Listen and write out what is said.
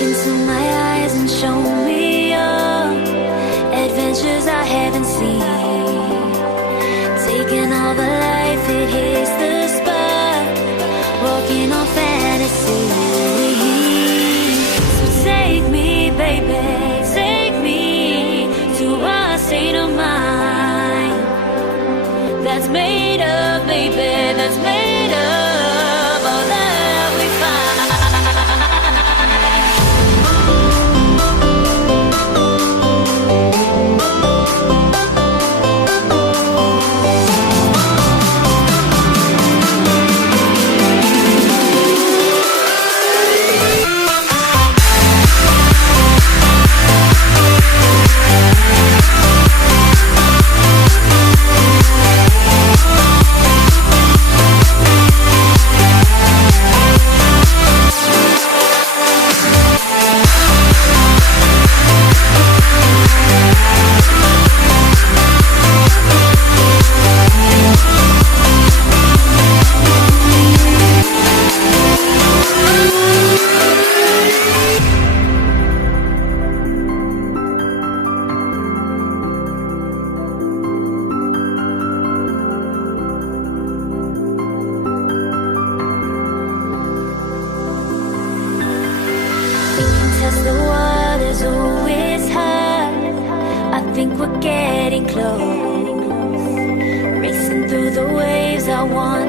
into my eyes and show me your adventures I haven't seen. Taking all the life, it hits the spot. Walking on fantasy. So take me, baby, take me to a state of mind that's made up, baby, that's made up all that we find. Test the waters, oh it's hot. I think we're getting close. Racing through the waves, I want